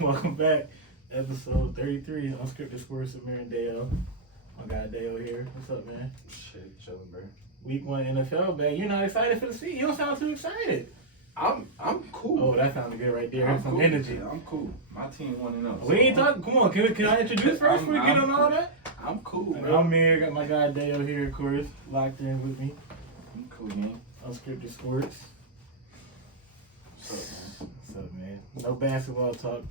Welcome back. Episode 33, Unscripted Sports with Mary and Dayo. My guy Dayo here. What's up, man? Shit, chilling, bro. Week 1 NFL, man. You're not excited for the season. You don't sound too excited. I'm cool. Oh, that sounded good right there. I'm Some cool. energy. Yeah, I'm cool. My team 1-0. We ain't talking. Come on, can I introduce first before we get on all that? I'm cool, bro. I'm here. Got my guy Dayo here, of course, locked in with me. I'm cool, man. Unscripted Sports. What's up, man? What's up, man? No basketball talk.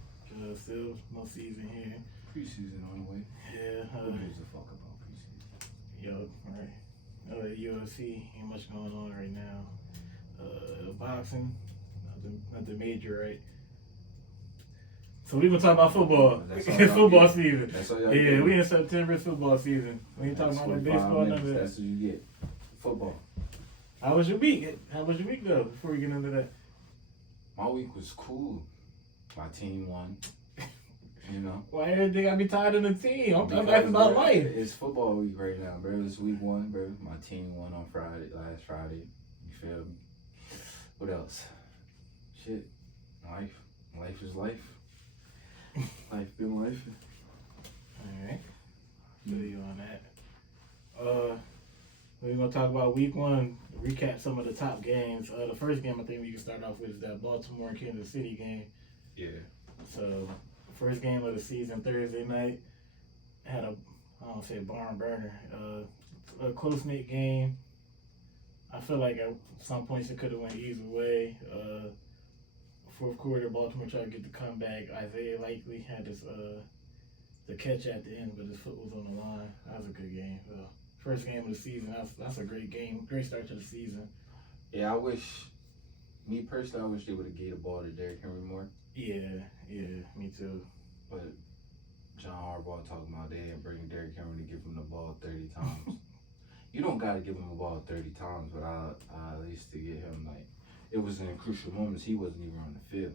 Still no season here. Preseason on the way. Yeah. Who gives a fuck about preseason? Yo, right. UFC, ain't much going on right now. Boxing, nothing major, right? So we gonna talk about football. That's It's all football get. season. That's all y'all Yeah, get. we in September, it's football season. We ain't talking That's about no 45 baseball, none minutes. of that. That's what you get. Football. How was your week? How was your week though? Before we get into that. My week was cool. My team won. You know. Why everything I be tied in the team? I'm Because, asking about bro, life. It's football week right now, bro. It's week 1, bro. My team won on last Friday. You feel me? What else? Shit. Life. Life is life. Life been life. Alright. Feel you on that. We're gonna talk about week 1, recap some of the top games. The first game I think we can start off with is that Baltimore and Kansas City game. Yeah. So, first game of the season, Thursday night, had I don't want to say barn burner, a close-knit game. I feel like at some points it could have went either way. Fourth quarter, Baltimore tried to get the comeback. Isaiah Likely had this the catch at the end, but his foot was on the line. That was a good game. First game of the season, that's a great game. Great start to the season. Yeah, me personally, I wish they would have gave the ball to Derrick Henry more. Yeah, me too. But John Harbaugh talking about they ain't bringing Derrick Henry to give him the ball 30 times. You don't got to give him the ball 30 times, but I at least to get him, like, it was in crucial moments he wasn't even on the field,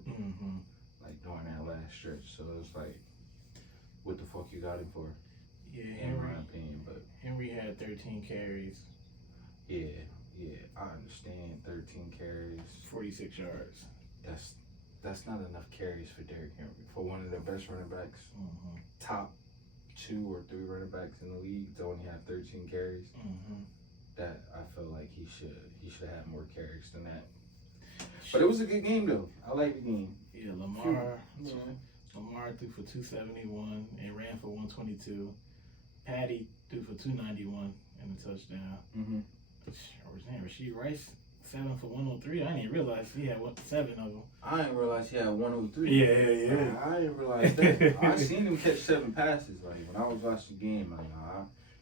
like during that last stretch. So it's like, what the fuck you got him for? Yeah, in my opinion. But Henry had 13 carries, yeah, I understand 13 carries, 46 yards. That's not enough carries for Derrick Henry, for one of the best running backs, top 2 or 3 running backs in the league to only have 13 carries. That I feel like he should have more carries than that. But it was a good game though. I like the game. Yeah, Lamar threw for 271 and ran for 122. Patty threw for 291 and a touchdown. Rasheed Rice 7 for 103. I didn't even realize he had 7 of them. I didn't realize he had 103. Yeah. I didn't realize that. I seen him catch 7 passes. Like when I was watching the game,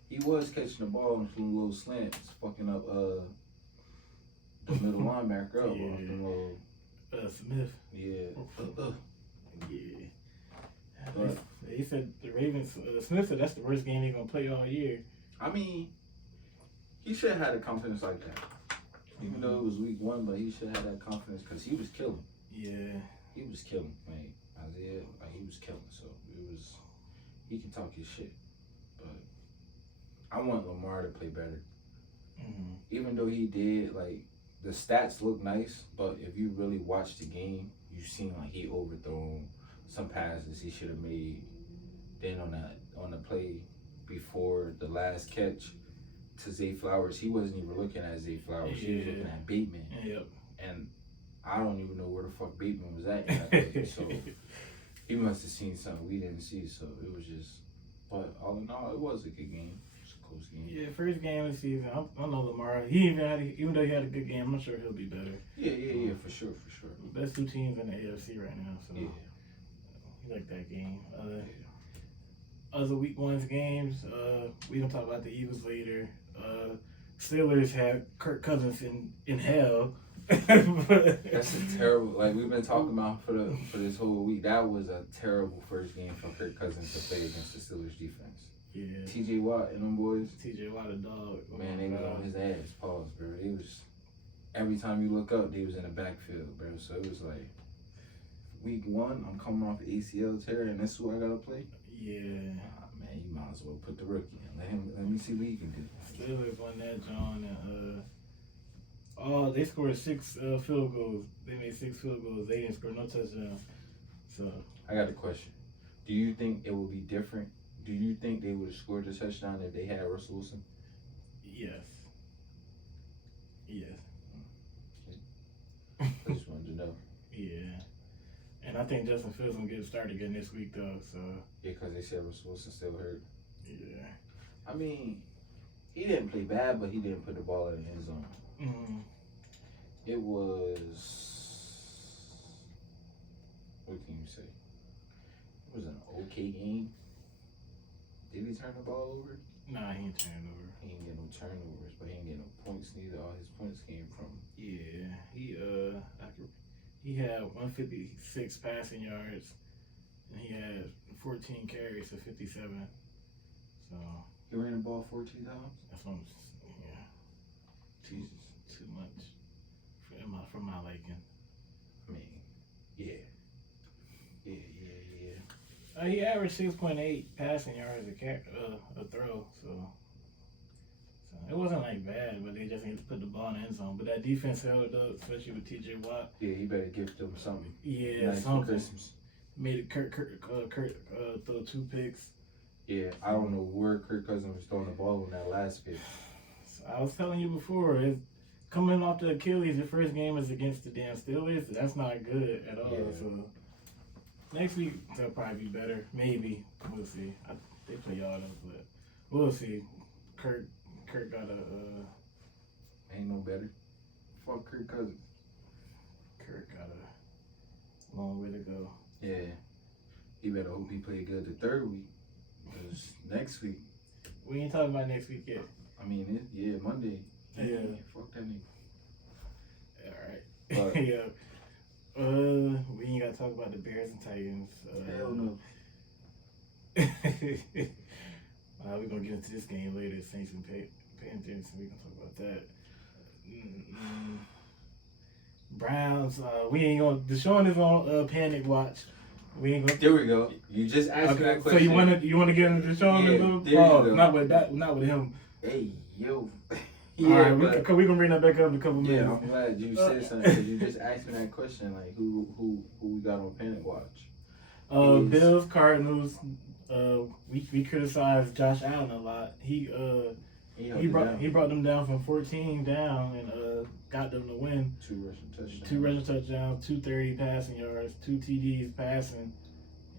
he was catching the ball on some little slants, fucking up the middle linebacker up. Yeah. Off the little, Smith. Yeah. Yeah. They said the Ravens. Smith said that's the worst game he's gonna play all year. I mean, he should have had a confidence like that. Even though it was week 1, but he should have had that confidence because he was killing. Yeah. He was killing, like Isaiah, like he was killing. So he can talk his shit. But I want Lamar to play better. Even though he did, like, the stats look nice, but if you really watch the game, you seen like he overthrown some passes he should have made. Then on the play before the last catch to Zay Flowers, he wasn't even looking at Zay Flowers. He was looking at Bateman. Yep. And I don't even know where the fuck Bateman was at in that play. So he must have seen something we didn't see. So it was just, but all in all, it was a good game. It was a close game. Yeah, first game of the season. I know Lamar. Even though he had a good game, I'm sure he'll be better. Yeah, for sure. Best 2 teams in the AFC right now. So yeah, we like that game. Other week 1's games. We gonna talk about the Eagles later. Steelers had Kirk Cousins in hell. That's a terrible. Like we've been talking about for this whole week. That was a terrible first game for Kirk Cousins to play against the Steelers defense. Yeah. T.J. Watt and them boys. T.J. Watt a dog. Man, they was on his ass. Pause, bro. They was every time you look up, they was in the backfield, bro. So it was like week 1, I'm coming off ACL tear, and that's who I gotta play. Yeah. Man, you might as well put the rookie in. Let me see what he can do. Steelers won that, John, and they scored 6 field goals. They made 6 field goals. They didn't score no touchdowns. So I got a question. Do you think it would be different? Do you think they would have scored the touchdown if they had Russell Wilson? yes. Yes. I just wanted to know. Yeah. And I think Justin Fields gonna get started again this week though. So Yeah, because they said Russell Wilson still hurt. yeah. I mean, he didn't play bad, but he didn't put the ball in the end zone. Mm-hmm. It was, what can you say? It was an okay game. Did he turn the ball over? Nah, he ain't turning over. He ain't get no turnovers, but he ain't get no points neither. All his points came from. Yeah, he had 156 passing yards, and he had 14 carries to 57. So He ran the ball 14 times. that's what I'm. Yeah, Jesus, too much for my liking. I mean, yeah. He averaged 6.8 passing yards a throw, so it wasn't like bad, but they just need to put the ball in the end zone. But that defense held up, especially with T.J. Watt. Yeah, he better gift them something. Yeah, nice something. For Christmas. Made it Kurt throw 2 picks. Yeah, I don't know where Kirk Cousins was throwing the ball on that last pick. So I was telling you before, coming off the Achilles, your first game is against the damn Steelers. That's not good at all. Yeah. So next week they'll probably be better. Maybe we'll see. They play y'all though, but we'll see. Kurt got a. Ain't no better. Fuck Kirk Cousins. Kurt got a long way to go. Yeah. He better hope he play good the third week. Because next week. We ain't talking about next week yet. I mean, Monday. Yeah. Fuck that nigga. All right. But, yeah. We ain't gotta talk about the Bears and Titans. hell no. We're gonna get into this game later, Saints and Panthers. We can talk about that. Browns. We ain't gonna. Deshaun is on panic watch. We ain't gonna. There we go. You just asked me that question. So you wanna get into Deshaun? Yeah, there you go. Not with that. Not with him. Hey, yo. Yeah, all right, we gonna bring that back up in a couple minutes. Yeah, I'm glad you said something. 'Cause you just asked me that question, like who we got on panic watch. Bills, Cardinals. We criticized Josh Allen a lot. He brought them down from 14 down and got them to win. 2 rushing touchdowns. 2 rushing touchdowns, 230 passing yards, 2 TDs passing,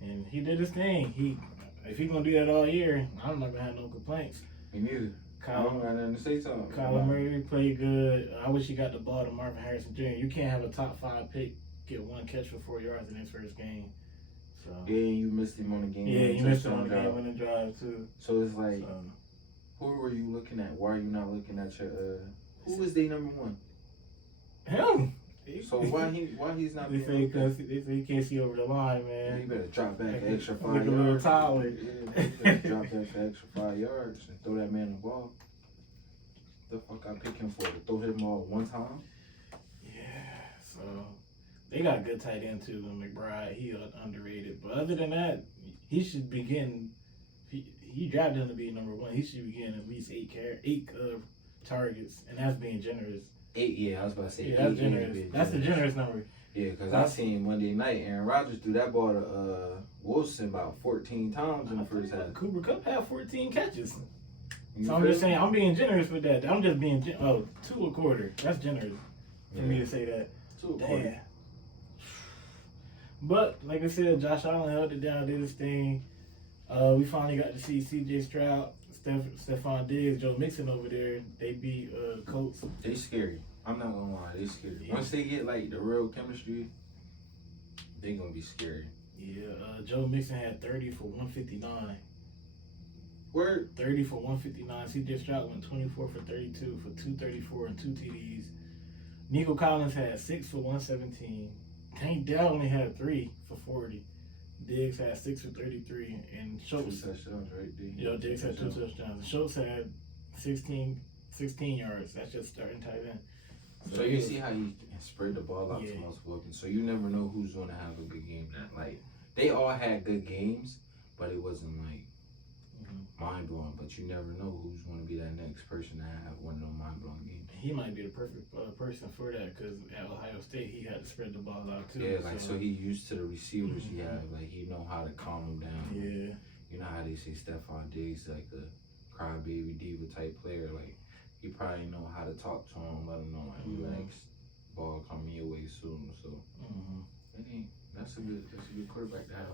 and he did his thing. If he gonna do that all year, I'm not gonna have no complaints. Me neither. I don't got nothing to say to him. Kyler Murray played good. I wish he got the ball to Marvin Harrison Jr. You can't have a top 5 pick get 1 catch for 4 yards in his first game. So yeah, you missed him on the game. Yeah, you missed him on the game winning drive too. So it's like, who were you looking at? Why are you not looking at your? Who was their number 1? Him. So why he's not? They say he can't see over the line, man. Yeah, you better drop back an extra 5 like yards. a little toddler. Yeah, you better drop back the extra 5 yards and throw that man the ball. The fuck I pick him for? To throw him all 1 time? Yeah. So they got a good tight end too, McBride. He underrated, but other than that, he should be getting. He drafted him to be number 1. He should be getting at least 8 targets, and that's being generous. 8, yeah, I was about to say. Yeah, that's generous. That's a generous number. Yeah, because I seen Monday night Aaron Rodgers threw that ball to Wilson about 14 times in the first half. Cooper Kupp had 14 catches. You So I'm just saying, I'm being generous with that. I'm just being 2 a quarter. That's generous for me to say that. 2 a quarter. Damn. But like I said, Josh Allen held it down, did his thing. We finally got to see C.J. Stroud, Stephon Diggs, Joe Mixon over there. They beat Colts. They scary. I'm not gonna lie, they scary. Yeah. Once they get like the real chemistry, they gonna be scary. Yeah, Joe Mixon had 30 for 159. Word. 30 for 159. C.J. Stroud went 24 for 32 for 234 and 2 TDs. Nico Collins had 6 for 117. Tank Dell only had 3 for 40. Diggs had 6 for 33, and Schultz. 2 touchdowns, right? Diggs had 2 touchdowns. Schultz had 16 yards. That's just starting tight end. So you see how he spread the ball out Yeah. to multiple weapons. So you never know who's gonna have a good game. Like they all had good games, but it wasn't like mind blowing. But you never know who's gonna be that next person to have one of those mind blowing games. He might be the perfect person for that because at Ohio State he had to spread the ball out too. Yeah, like so he used to the receivers he had. Like he know how to calm them down. Yeah. You know how they say Stephon Diggs like a crybaby diva type player. Like he probably know how to talk to him, let him know like relax, ball coming your way soon. So that's a good quarterback to have.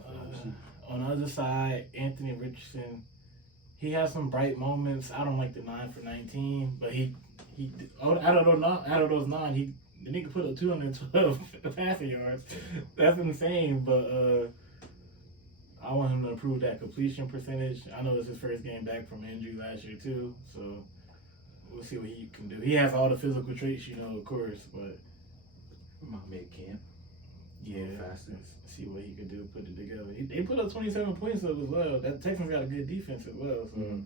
On the other side, Anthony Richardson, he has some bright moments. I don't like the 9 for 19, but he out of those 9, the nigga put up 212 passing yards. That's insane. But I want him to improve that completion percentage. I know it's his first game back from injury last year too, so we'll see what he can do. He has all the physical traits, of course, but my mid camp. Yeah, faster. See what he can do, put it together. They put up 27 points up as well. That Texans got a good defense as well, so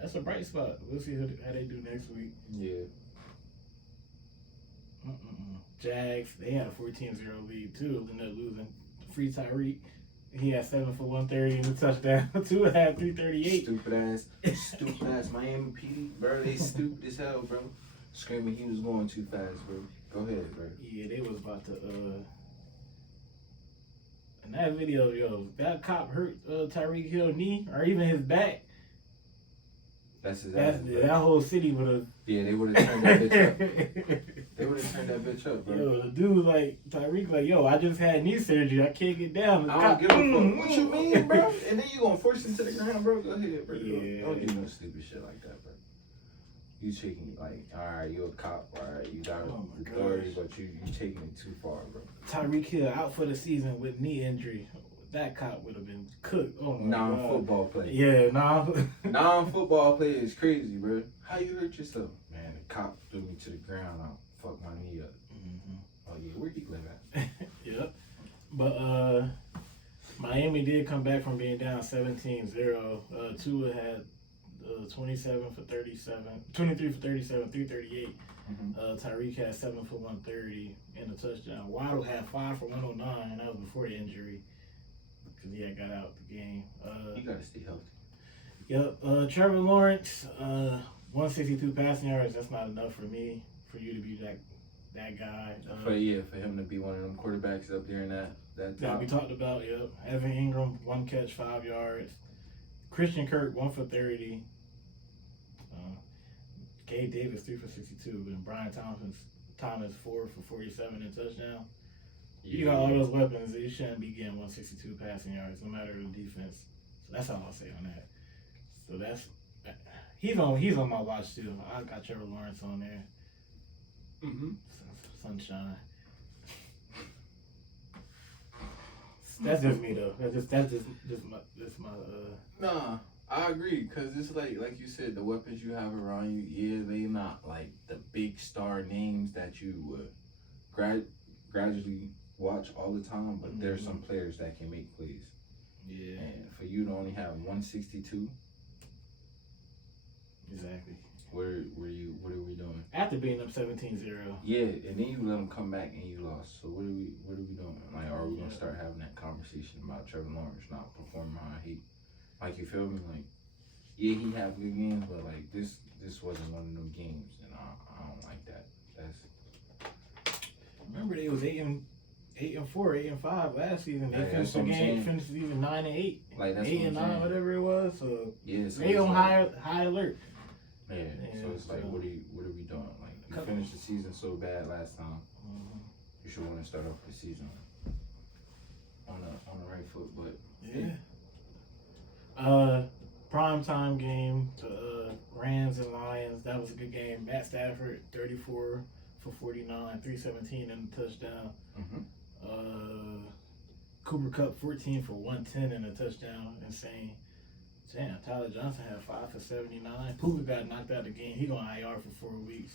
that's a bright spot. We'll see how they do next week. Yeah. Jags, they had a 14-0 lead too, ended up losing. Free Tyreek. He had 7 for 130 and a touchdown. 2 had 338. Stupid ass Miami PD, bro. They stupid as hell, bro. Screaming he was going too fast, bro. Go ahead, bro. Yeah, they was about to. In that video, that cop hurt Tyreek Hill knee or even his back. That's his ass. That whole city would have. Yeah, they would have turned that bitch up. They would have turned that bitch up, bro. Yo, the dude Tyreek, I just had knee surgery. I can't get down. I don't give a fuck. What you mean, bro? And then you gonna force him to the ground, bro? Go ahead, bro. Yeah. Don't do no stupid shit like that, bro. You taking alright, you a cop, alright, you got authority, but you taking it too far, bro. Tyreek Hill out for the season with knee injury. That cop would have been cooked. Oh my God. Non-football player. Yeah, Non-football player is crazy, bro. How you hurt yourself? Man, the cop threw me to the ground. I fucked my knee up. Oh yeah, where you live at? Yep. But Miami did come back from being down 17-0. Tua had 23 for 37, 338. Tyreek had 7 for 130 and a touchdown. Waddle had 5 for 109, and that was before the injury because he had got out the game. You gotta stay healthy. Yep. Trevor Lawrence, 162 passing yards. That's not enough for me. For you to be that guy. For him to be one of them quarterbacks up there in that top. That we talked about. Yep. Evan Ingram, 1 catch, 5 yards. Christian Kirk, 1 for 30. Gabe Davis, 3 for 62. And Brian Thomas, 4 for 47 and touchdown. Yeah. You got all those weapons. You shouldn't be getting 162 passing yards, no matter the defense. So that's all I'll say on that. So he's on my watch too. I got Trevor Lawrence on there. Sunshine. That's just me though. That's just my Nah, I agree, cause it's like you said, the weapons you have around you, yeah, they not like the big star names that you would gradually watch all the time, but there's some players that can make plays. Yeah. And for you to only have 162. Exactly. What are we doing? After being up 17-0. Yeah, and then you let them come back and you lost. So what are we doing? Like, are we gonna start having that conversation about Trevor Lawrence not performing how he? Like, you feel me? Like, yeah, he had good games, but like this wasn't one of them games, and I don't like that. Remember they was 8-4, 8-5 last season. They finished the season 9-8, like that's 8-9, whatever it was. So yeah, so they on high alert. Yeah, so it's like, what are we doing? Like, you finished the season so bad last time. You should want to start off the season on the right foot, but prime time game to Rams and Lions. That was a good game. Matt Stafford, 34 for 49, 317 and a touchdown. Cooper Kupp, 14 for 110 and a touchdown. Insane. Damn, Tyler Johnson had 5 for 79. Puka got knocked out of the game. He going IR for 4 weeks.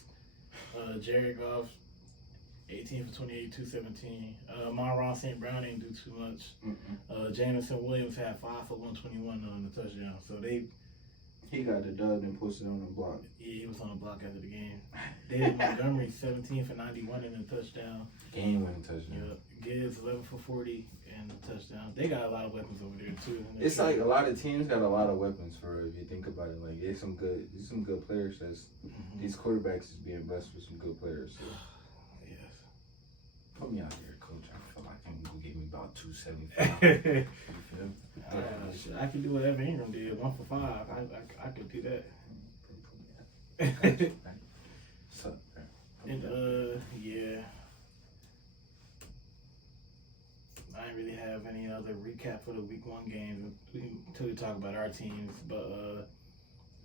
Jared Goff, 18 for 28, 217. Monron St. Brown didn't do too much. Jamison Williams had 5 for 121 on the touchdown. So they He got the dub and posted on the block. Yeah, he was on the block after the game. David Montgomery, 17 for 91 and a touchdown. Game-winning touchdown. Yep. Gibbs, 11 for 40 and a touchdown. They got a lot of weapons over there, too. It's like a lot of teams got a lot of weapons for it, if you think about it. Like, there's some good players that's, these quarterbacks is being blessed with some good players. So. Yes. Put me out there, coach. I feel like I'm going to give me about 275. I can do whatever Ingram did, 1 for 5. I could do that. So, and yeah, I didn't really have any other recap for the week 1 games until we talk about our teams. But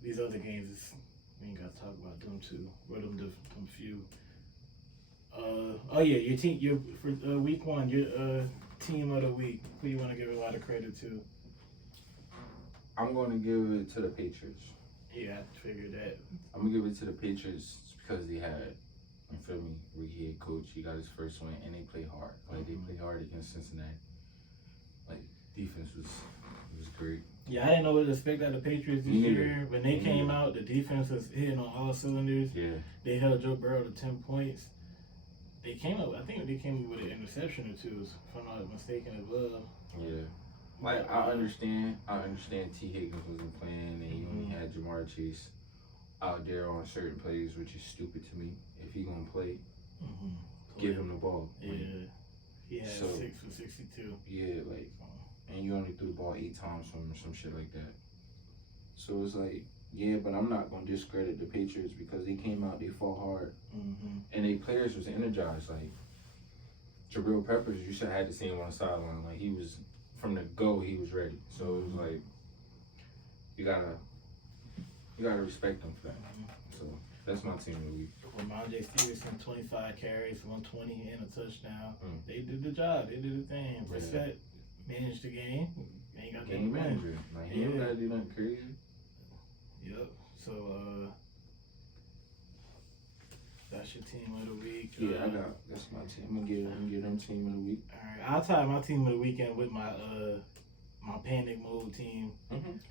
these other games, we ain't got to talk about them too. Or them few. Oh yeah, your team. For week 1, your team of the week. Who you want to give a lot of credit to? I'm going to give it to the Patriots. Yeah, I figured that. I'm going to give it to the Patriots because they had, you feel me, rookie head coach. He got his first win, and they play hard. Like, they play hard against Cincinnati. Like, defense was great. Yeah, I didn't know what to expect out of the Patriots this year. When they came out, the defense was hitting on all cylinders. Yeah. They held Joe Burrow to 10 points. They came up, I think they came up with an interception or two, if I'm not mistaken as well. Yeah. Like, I understand T. Higgins wasn't playing, and he only had Jamar Chase out there on certain plays, which is stupid to me. If he gonna play, give him the ball. Yeah. He had 6 for 62. Yeah, like, and you only threw the ball 8 times from him or some shit like that. So it's like, yeah, but I'm not gonna discredit the Patriots because they came out, they fought hard, and they players was energized. Like Jabril Peppers, you should have had to see him on the sideline. Like, he was from the go, he was ready. So it was like, you gotta respect him for that. So that's my team of the week. Ramondre Stevenson, 25 carries, 120 and a touchdown. They did the job. They did the thing. Brissett managed the game. Ain't got game manager. Like, he don't gotta do nothing crazy. Yep. So that's your team of the week. Yeah, that's my team. I'm gonna give them team of the week. All right, I'll tie my team of the weekend with my my panic mode team.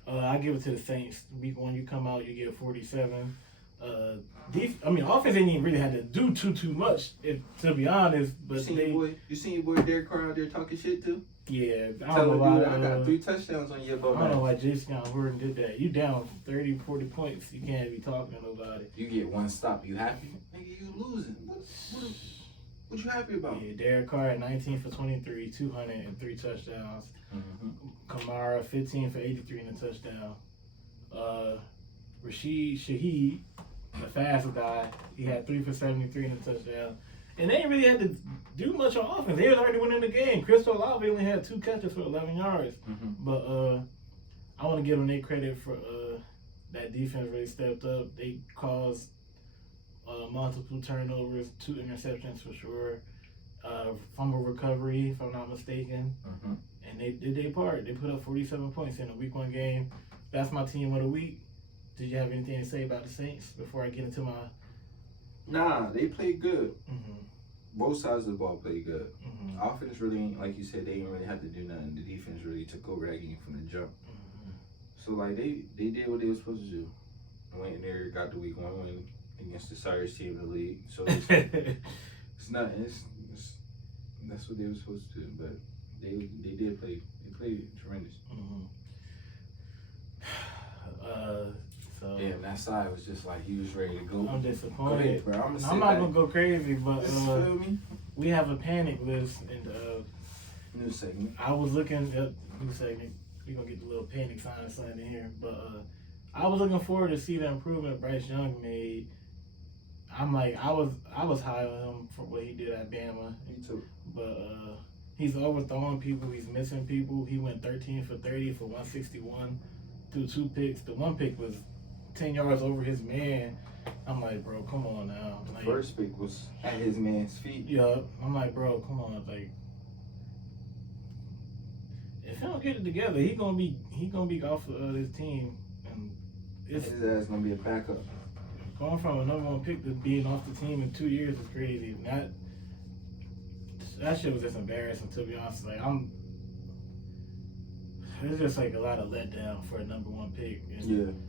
I give it to the Saints. Week 1, you come out, you get 47. Offense ain't even really had to do too much, to be honest. But you seen your boy Derek Carr out there talking shit too? Yeah, I don't know why. I got 3 touchdowns on your boat. I don't know why Jason Gordon did that. You down 30, 40 points. You can't be talking to nobody. You get 1 stop. You happy? Nigga, you losing. What you happy about? Yeah, Derek Carr at 19 for 23, 200 and 3 touchdowns. Kamara 15 for 83 and a touchdown. Rashid Shaheed, the fast guy, he had 3 for 73 and a touchdown. And they ain't really had to do much on offense. They was already winning the game. Chris Olave only had 2 catches for 11 yards. But I want to give them their credit for that defense really stepped up. They caused multiple turnovers, 2 interceptions for sure. Fumble recovery, if I'm not mistaken. And they did their part. They put up 47 points in a week 1 game. That's my team of the week. Did you have anything to say about the Saints before I get into my... Nah, they played good. Both sides of the ball played good. Offense really ain't, like you said, they didn't really have to do nothing. The defense really took over that game from the jump. So, like, they did what they were supposed to do. Went in there, got the week 1 win against the sorriest team in the league. So, it's nothing. That's what they were supposed to do. But they did play. They played tremendous. Yeah, that side was just like he was ready to go. I'm disappointed. Go ahead, bro. I'm not gonna go crazy, but feel me? We have a panic list, and new segment. I was looking at new segment. We gonna get the little panic sign in here, but I was looking forward to see the improvement Bryce Young made. I'm like, I was high on him for what he did at Bama. Me too. But he's overthrowing people. He's missing people. He went 13 for 30 for 161 through 2 picks. The 1 pick was 10 yards over his man. I'm like, bro, come on now. Like, first pick was at his man's feet. Yeah, I'm like, bro, come on. Like, if he don't get it together, he gonna be off this team, and his ass gonna be a backup. Going from a number 1 pick to being off the team in 2 years is crazy. That shit was just embarrassing, to be honest. Like, it's just like a lot of letdown for a number 1 pick. And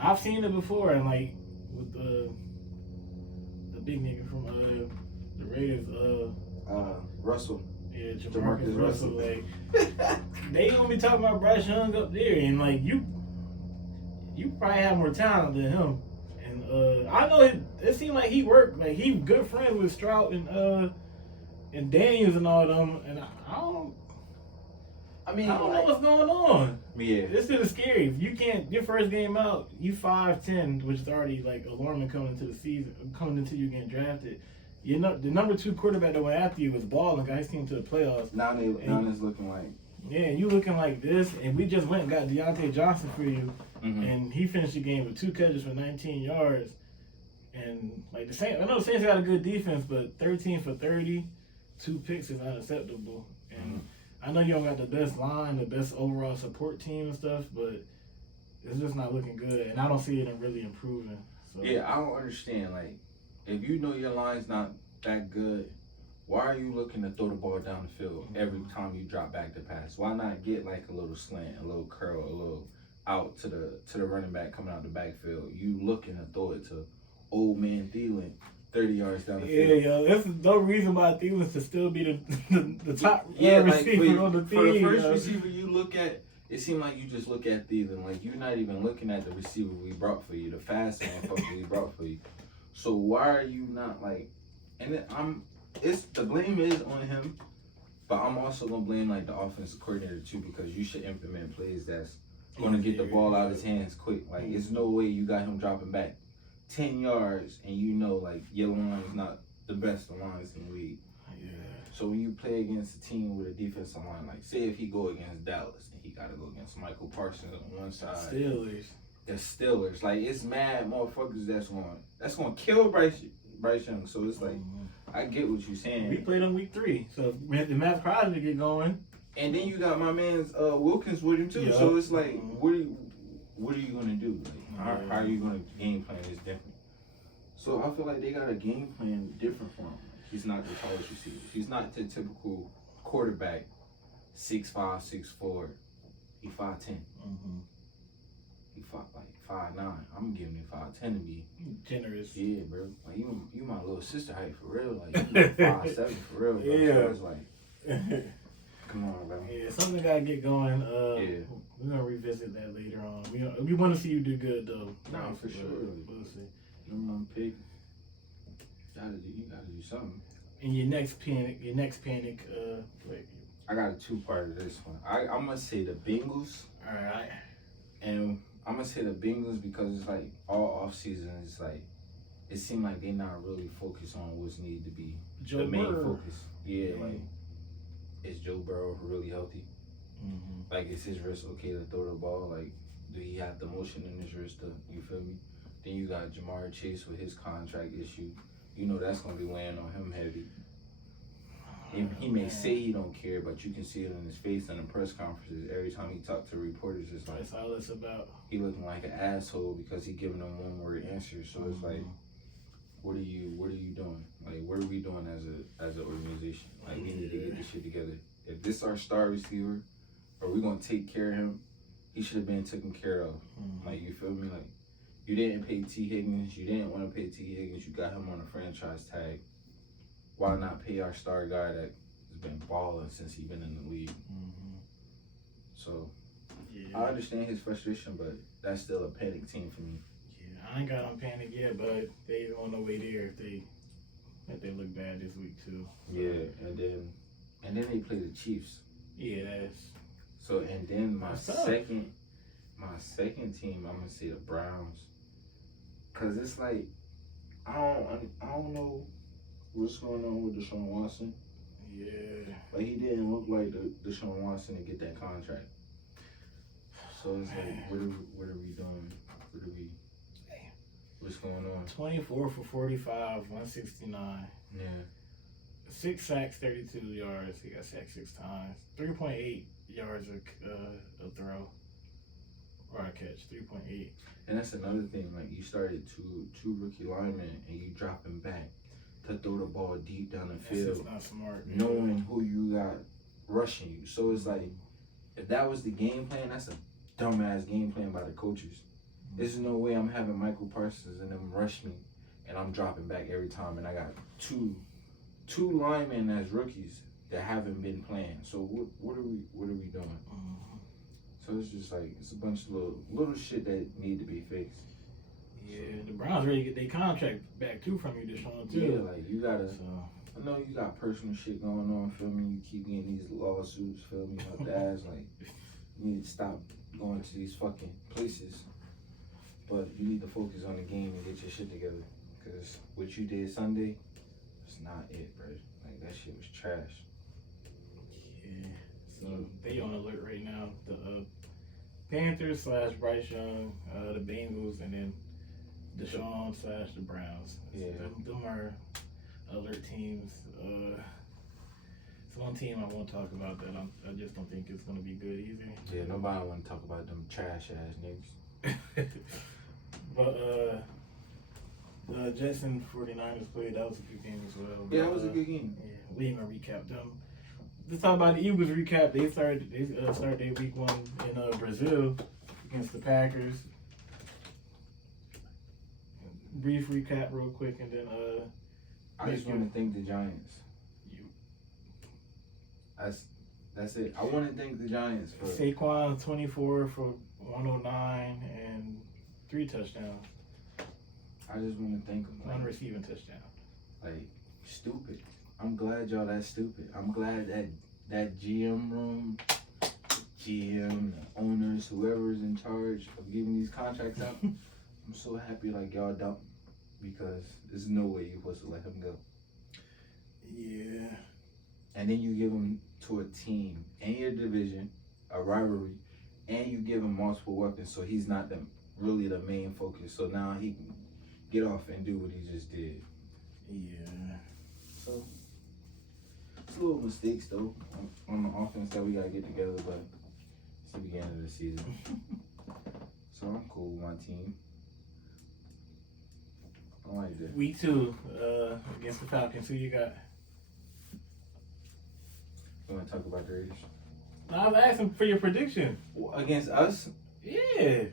I've seen it before, and like with the big nigga from the Raiders, Russell. yeah, Jamarcus Russell. Like they gonna be talking about Bryce Young up there, and like you probably have more talent than him. And I know it seemed like he worked, like he good friends with Stroud and Daniels and all them, and I don't know what's going on. Yeah. This shit is scary. If you can't, your first game out, you 5'10", which is already like alarming coming into the season, coming into you getting drafted. You know, the number 2 quarterback that went after you was balling, got his team to the playoffs. Now it's looking like. Yeah, you looking like this, and we just went and got Deontay Johnson for you, and he finished the game with 2 catches for 19 yards. And like the Saints, I know the Saints got a good defense, but 13 for 30, 2 picks is unacceptable. And I know you don't got the best line, the best overall support team and stuff, but it's just not looking good. And I don't see it really improving. So. Yeah, I don't understand. Like, if you know your line's not that good, why are you looking to throw the ball down the field every time you drop back to pass? Why not get like a little slant, a little curl, a little out to the running back coming out the backfield? You looking to throw it to old man Thielen 30 yards down the field. Yeah, yo, this is no reason why Thielen should still be the top receiver on the team. For the first receiver you look at, it seemed like you just look at Thielen. Like, you're not even looking at the receiver we brought for you, the fast motherfucker we brought for you. So why are you not like, and then the blame is on him, but I'm also gonna blame like the offensive coordinator too, because you should implement plays that's gonna get the ball out of his hands quick. Like, it's no way you got him dropping back 10 yards and you know like your line is not the best lines in the league. Yeah. So when you play against a team with a defensive line, like say if he go against Dallas and he gotta go against Michael Parsons on one side. The Steelers. Like, it's mad motherfuckers that's gonna kill Bryce Young. So it's like, I get what you're saying. We played on week 3, so if Matt Crosby get going. And then you got my man's Wilkins with him too. Yep. So it's like, what are you gonna do? Like, how are you gonna game plan this different? So I feel like they got a game plan different for him. Like, he's not the tallest receiver. He's not the typical quarterback, 6'5", 6'4". He 5'10". He like 5'9". I'm giving him 5'10" to be generous. Yeah, bro. Like, you my little sister height for real. Like, you 5'7" for real, bro. Yeah. So it's like, come on, bro. Yeah, something gotta get going. We're gonna revisit that later on. We want to see you do good though. No, for sure. We'll see. Number 1 pick. You gotta do something. And your next panic. Wait. I got a 2-part of this one. I'm gonna say the Bengals. All right. And I'm gonna say the Bengals because it's like all off season. It's like it seemed like they're not really focused on what's needed to be the main focus. Yeah, like, is Joe Burrow really healthy? Like, is his wrist okay to throw the ball? Like, do he have the motion in his wrist to, you feel me? Then you got Jamar Chase with his contract issue. You know that's gonna be weighing on him heavy. He may say he don't care, but you can see it in his face in the press conferences. Every time he talked to reporters, it's like, that's all it's about. He looking like an asshole because he giving them 1-word answers. So it's like, what are you doing? Like, what are we doing as an organization? Like, we need to get this shit together. If this our star receiver, are we gonna take care of him? He should have been taken care of. Like, you feel me? Like, you didn't pay T. Higgins. You didn't want to pay T. Higgins. You got him on a franchise tag. Why not pay our star guy that has been balling since he's been in the league? So, I understand his frustration, but that's still a panic team for me. Yeah, I ain't got on panic yet, but they on the way there if they look bad this week too. Yeah, and then they play the Chiefs. Yeah, that's. So, and then my second team, I'm gonna say the Browns, cause it's like I don't know what's going on with Deshaun Watson. Yeah. Like, he didn't look like the Deshaun Watson to get that contract. So it's like, what are we doing? What's going on? 24 for 45, 169. Yeah. 6 sacks, 32 yards. He got sacked 6 times. 3.8 yards of throw. Or a catch, 3.8. And that's another thing. Like, you started two rookie linemen and you drop him back to throw the ball deep down the field. That's not smart. Knowing who you got rushing you. So it's like, if that was the game plan, that's a dumbass game plan by the coaches. There's no way I'm having Michael Parsons and them rush me, and I'm dropping back every time, and I got two linemen as rookies that haven't been playing. So what are we doing? So it's just like it's a bunch of little shit that need to be fixed. Yeah, the Browns ready to get their contract back too from you, Deshaun too. Yeah, like you gotta. I know you got personal shit going on, feel me? You keep getting these lawsuits, feel me? My dad's like, you need to stop going to these fucking places. But you need to focus on the game and get your shit together. Because what you did Sunday, it's not it, bro. Like, that shit was trash. Yeah. So, they on alert right now. The Panthers / Bryce Young, the Bengals, and then Deshaun / the Browns. Yeah. So them are alert teams. It's one team I won't talk about that I just don't think it's going to be good either. Yeah, nobody want to talk about them trash-ass niggas. But, the Jets and 49ers played. That was a good game as well. Yeah, that was a good game. Yeah, we ain't gonna recap them. Let's talk about the Eagles recap. They started their week 1 in Brazil against the Packers. Brief recap real quick, and then I just want to thank the Giants. That's it. I want to thank the Giants for Saquon 24 for 109 and 3 touchdowns. I just want to thank them. One receiving touchdown. Like, stupid. I'm glad y'all that stupid. I'm glad that GM room, GM, the owners, whoever's in charge of giving these contracts out, I'm so happy like y'all don't, because there's no way you're supposed to let him go. Yeah. And then you give him to a team in your division, a rivalry, and you give him multiple weapons, so he's not really the main focus. So now he can get off and do what he just did. Yeah. So it's a little mistakes though on the offense that we gotta get together, but it's the beginning of the season. So I'm cool with my team. I like that. Week 2 against the Falcons. Who you got? You wanna talk about the Raiders? No, I was asking for your prediction. Against us? Yeah.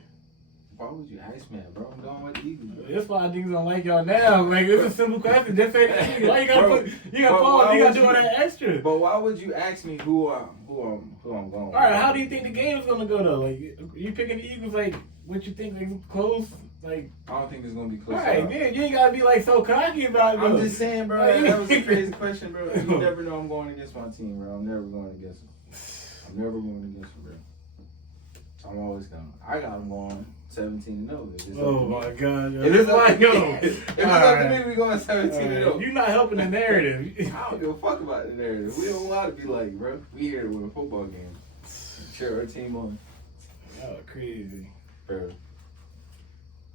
Why would you ask me that, bro? I'm going with the Eagles. That's why niggas don't like y'all now. Like, it's a simple question. Just say the Eagles. Why you gotta put, you gotta pause, you gotta do all that extra. But why would you ask me who I'm going with? All right, how do you think the game is gonna go though? Like, you picking the Eagles? Like, what you think? Like, close? Like, I don't think it's gonna be close. All right, man, you ain't gotta be like so cocky about it. I'm just saying, bro. That was a crazy question, bro. You never know I'm going against my team, bro. I'm never going against them. I'm never going against them, bro. So I'm always going. I got them going 17-0. Oh my God! If it's like yo, if it's up to me, we going 17-0. You're not helping the narrative. I don't give a fuck about the narrative. We don't want to be like, bro. We here to win a football game. Cheer our team on. Oh, crazy, bro.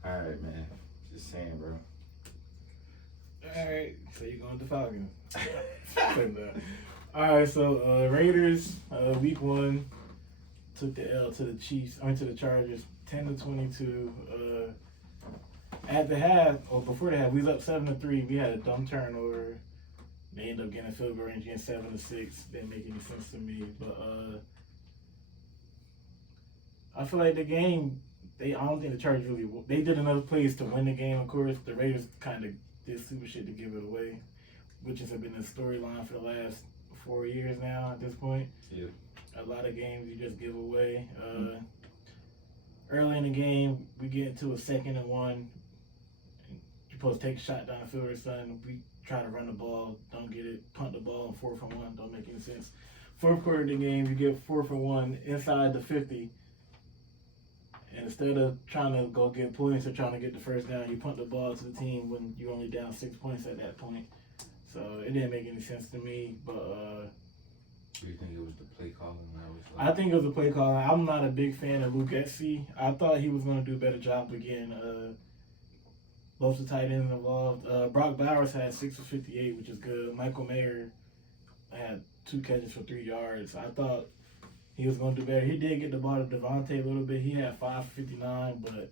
All right, man. Just saying, bro. All right, so you're going to Falcons. All right, so Raiders, week 1, took the L to the Chiefs. To the Chargers, 10-22. At the half, or before the half, we was up 7-3. We had a dumb turnover. They ended up getting a field goal range, getting 7-6. Didn't make any sense to me, but I feel like the game. I don't think the Chargers really. They did enough plays to win the game. Of course, the Raiders kind of did super shit to give it away, which has been the storyline for the last 4 years now. At this point, yeah, a lot of games you just give away. Early in the game, we get into a 2nd and 1. You're supposed to take a shot down the field or something. We try to run the ball, don't get it. Punt the ball, 4th and 1. Don't make any sense. 4th quarter of the game, you get 4th and 1 inside the 50. And instead of trying to go get points or trying to get the first down, you punt the ball to the team when you're only down 6 points at that point. So it didn't make any sense to me. But do you think it was the play calling? I think it was a play calling. I'm not a big fan of Luke Getsy. I thought he was going to do a better job again. Both the tight ends involved. Brock Bowers had 6 for 58, which is good. Michael Mayer had 2 catches for 3 yards. I thought he was going to do better. He did get the ball to Devontae a little bit. He had 5 for 59, but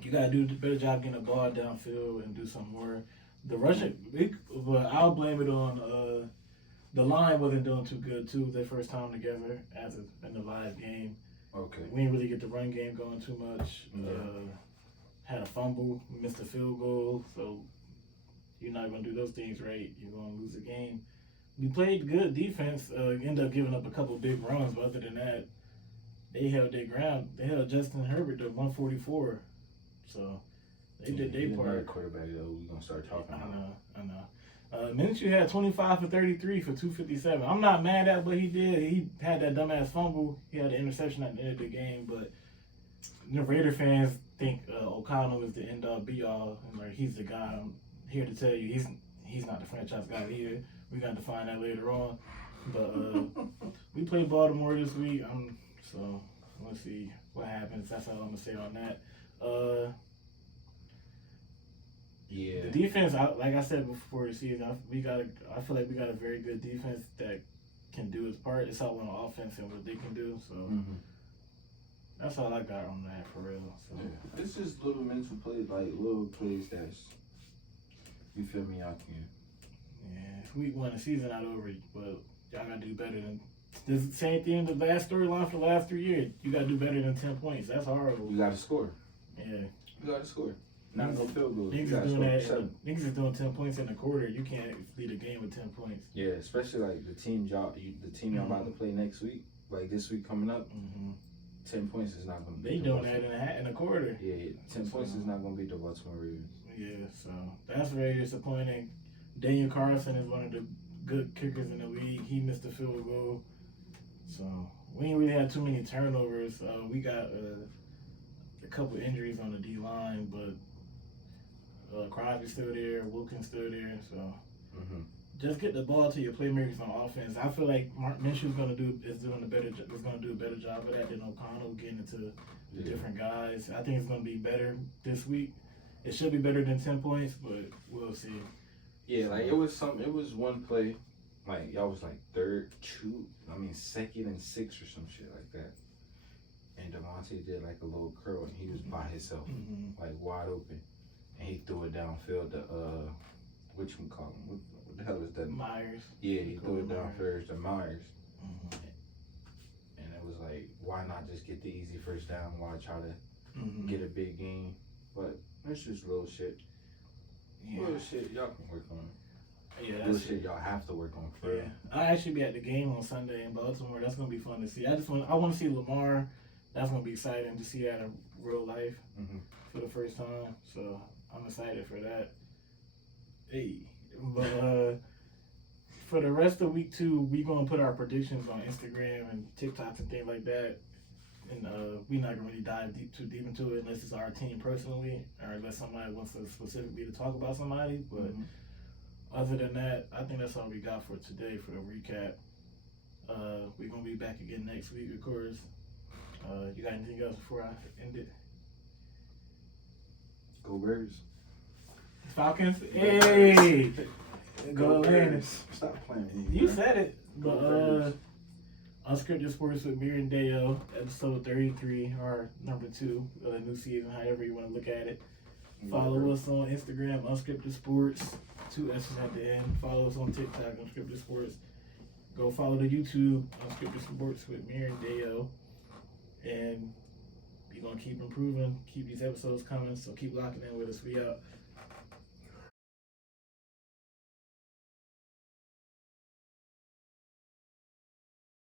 you got to do a better job getting the ball downfield and do some more. The rushing, I'll blame it on the line wasn't doing too good, too, their first time together in the live game. Okay. We didn't really get the run game going too much. Yeah. Had a fumble, missed a field goal, so you're not going to do those things right. You're going to lose the game. We played good defense, ended up giving up a couple big runs, but other than that, they held their ground. They held Justin Herbert to 144, so they did their part. Quarterback, though, we're going to start talking about. I know. Minshew had 25 for 33 for 257. I'm not mad at what he did. He had that dumbass fumble. He had an interception at the end of the game, but the Raider fans think O'Connell is the end-all, be-all, and like he's the guy. I'm here to tell you, he's not the franchise guy either. We got to find that later on. But we play Baltimore this week, so let's see what happens. That's all I'm going to say on that. Yeah. The defense, like I said before the season, I feel like we got a very good defense that can do its part. It's all on offense and what they can do. So that's all I got on that for real. So yeah. It's just little mental plays, like little plays that's, you feel me, y'all can. Yeah, week 1, the season not over, but y'all gotta do better than. This is the same thing. The last storyline for the last 3 years. You gotta do better than 10 points. That's horrible. You gotta score. Yeah. You gotta score. Not no field goals. Niggas is doing 10 points in a quarter. You can't lead a game with 10 points. Yeah, especially like the team y'all about to play next week, like this week coming up. 10 points is not gonna be. They doing that in a quarter. Yeah, 10 points is not gonna beat the Baltimore Ravens. Yeah, so that's very disappointing. Daniel Carlson is one of the good kickers in the league. He missed the field goal. So we ain't really had too many turnovers. We got a couple injuries on the D line, but Crosby's still there, Wilkins still there. So just get the ball to your playmakers on offense. I feel like Mark Minshew's gonna do a better job of that than O'Connell, getting into different guys. I think it's gonna be better this week. It should be better than 10 points, but we'll see. Yeah, like it was one play, like y'all was like second and 6 or some shit like that. And Devontae did like a little curl and he was by himself, like wide open. And he threw it downfield to what the hell is that? Myers. Yeah, he threw it downfield to Myers. And it was like, why not just get the easy first down? Why try to get a big game? But it's just little shit. Yeah. Little shit y'all can work on. Yeah, little shit y'all have to work on. For I'll actually be at the game on Sunday in Baltimore. That's gonna be fun to see. I want to see Lamar. That's gonna be exciting to see that in real life for the first time. So I'm excited for that. Hey, but for the rest of week 2, we gonna put our predictions on Instagram and TikToks and things like that. And we're not gonna really dive too deep into it unless it's our team personally, or unless somebody wants us specifically to talk about somebody. But other than that, I think that's all we got for today for the recap. We're gonna be back again next week, of course. You got anything else before I end it? Go Bears. Falcons? Hey! Go Bears. Stop playing. You said it. But Unscripted Sports with Mir and Dayo, episode 33, or number 2 of the new season, however you want to look at it. Follow us on Instagram, Unscripted Sports, 2 S's at the end. Follow us on TikTok, Unscripted Sports. Go follow the YouTube, Unscripted Sports with Mir and Dayo. And we're going to keep improving, keep these episodes coming, so keep locking in with us. We out.